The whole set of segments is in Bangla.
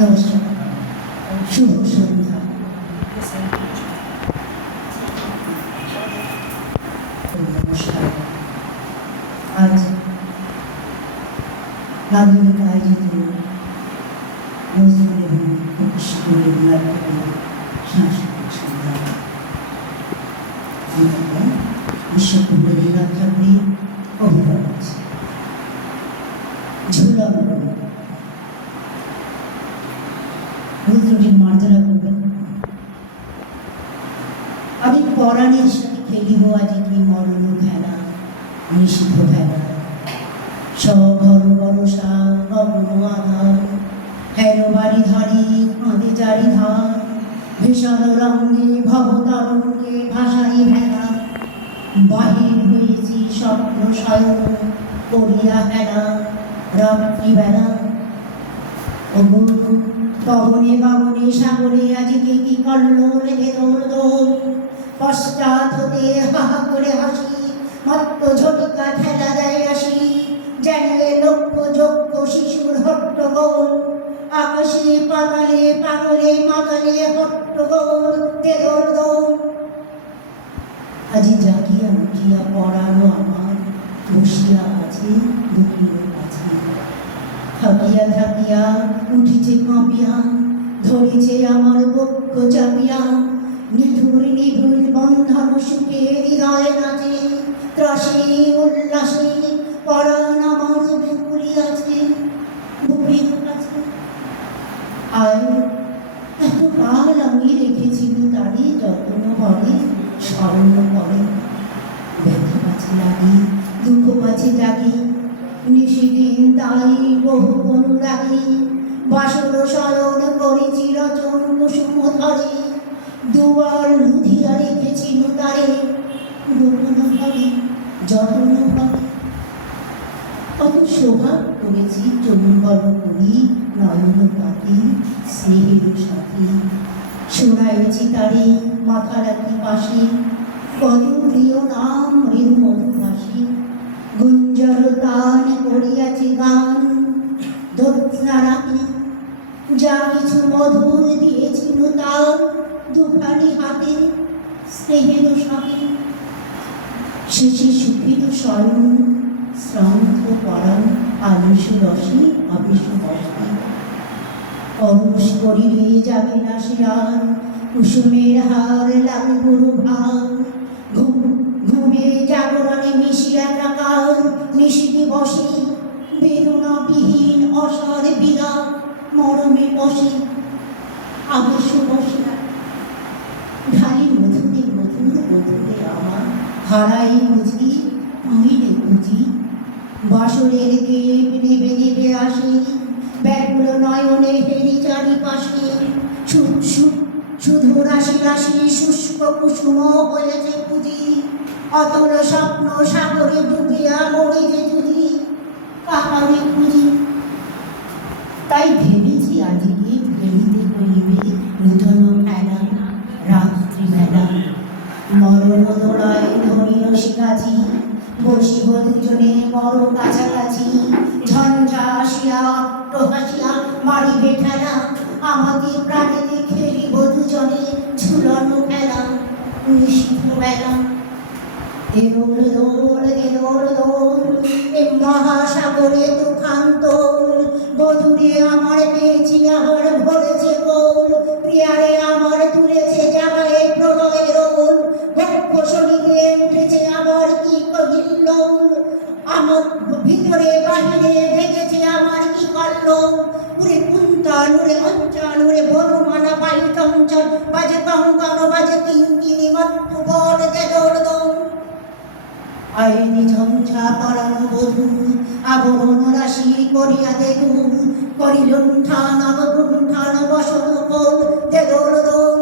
Yavaşça. Şu, şu. Artık Rabbimi tercih ediyorum. Gözlerim, bakışlarım, merkezim, şaşırtmışımlar. Anladın mı? İş yapımlarıyla tabii onlara রুদ্রটির মার্জনা করবেন আমি পরাণের সাথে খেলিব আজি কি মরণ খেলা নিষিদ্ধ খেলা সঘর বরসা নগ্ন আধার হেন বাড়ি ধারি কাঁদে জারি ধার ভীষণ রঙ্গে ভবতরঙ্গে ভাসাই ভেলা। বাহির হয়েছি স্বপ্ন শয়ন করিয়া হেলা রাত্রি পবনে বাবনে সাগরে আজকে কি করল লেগে দৌড় দৌড় পশ্চাৎ হতে হাহা করে হাসি মত্ত ঝটিকা ঠেলা দেয় আসি। জানিয়ে লক্ষ্য যোগ্য শিশুর হট্টগোল আকাশে পাতালে পাগলে মাতালে হট্টগোল দে দৌড় দৌড় আজি জাগিয়া উঠিয়া পড়ানো আমার, বসিয়া আছে কাছে থাকিয়া থাকিয়া উঠিছে কাঁপিয়া ধরেছে আমার বক্ষ চাপিয়া। নিঠুর নিঠুর বন্ধন সুখে হৃদয় নাচে, ত্রাসে, উল্লাসে, পরাণ আমার বুকুরি আছে বুকুরির কাছে আর এত কাল আমি রেখেছিল তারই যত্ন করে, স্মরণ করে। ব্যথা পাচ্ছে লাগি দুঃখ পাচ্ছে জাগি নিশিদিন তাই বহু অনুরাগী বাসর শয়ন করেছি রচন কুসুম ধরে দুয়ার লুধিয়া রেখেছিল তারে গোপন ভাবে যত্ন ভাবে। কত শোভা করেছি চুম্বন করি, নয়ন পাতি স্নেহের সাথে। শোনাইছি তারে মাথা রাখি পাশে কত প্রিয় নাম মৃদু মধুর হাসি। গুঞ্জর গান করিয়াছি গান দক্ষিণা যা কিছু মধুর দিয়েছিল তার দুখানি হাতে স্নেহের সাথে শেষে সুখের স্বয়ং শ্রান্ত পরাণ আলুষ রসে আবিষ বসে পরশ করিলে যাবে না সে আর, কুসুমের হার লাগে গুরু ভাগ ঘুম জাগরণে মিশিয়া টাকার নিশিতে বসে বেদনা বিহীন অসার বিরা মরমে বসে। আবশ্য বসে ঢালি মধুরে মধুর মধুরে আমার। হারাই বুঝি পাইলে বুঝি। বাসরের দেব নেবে নেবে আসে। ব্যাকুল নয়নে হেরি চারিপাশে। শুধু রাশি রাশি, শুষ্ক কুসুম হয়েছে পুঁজি। অতল স্বপ্ন সাগরে ডুবিয়া মরে যে কাহারে খুঁজি। তাই ভেবেছি আজকে ফেরিতে হইবে নূতন খেলা রাত্রি মেলা। মরণ দোড়ায় ধনীয় শিখাছি বসিব দুজনে বড় কাছাকাছি। ঝঞ্ঝা আসিয়া হাসিয়া মারিবে ঠেলা। আমাকে প্রাণীতে খেলিব দুজনে ঝুলনো খেলা নিষিদ্ধ বেলা দোল দেরোল দোল মহাসাগরে তুফান তোল বধুরে আমার পেয়েছি আমার ভরেছে গোল প্রিয়ারে আমার তুলেছে জামায়ে প্রলয় রোল বক্ষ শরীরে উঠেছে আমার কি কহিল আমার ভিতরে বাহিরে ঢেকেছে আমার কি করল উরে কুন্তাল উরে অঞ্চল উরে বনমানা বায়ু চঞ্চল বাজে কঙ্কন বাজে কিঙ্কিনি মত্তু বল দেদর দৌড় আইনি ঝঞ্ঝা পরানো বধূ, আবরণ রাশি করিয়া দেখুন করি লুণ্ঠান অবগুণ্ঠান বসন কোল দেদর দোল।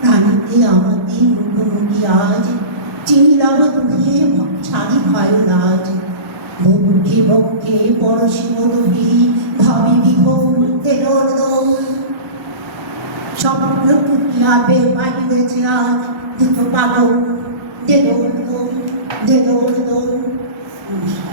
প্রাণীতে আমাদের মুখোমুখি আজ, চিনিলাম দুঃখে ছাড়ি ভয় লাজ। বক্ষে বক্ষে পরশি মধুরি ভাবি বিভোর দেদর দোল। স্বপ্ন টুকিয়া বে বাহিরেছে আজ দুটো পাগল দেদর দোল। で、僕の、うん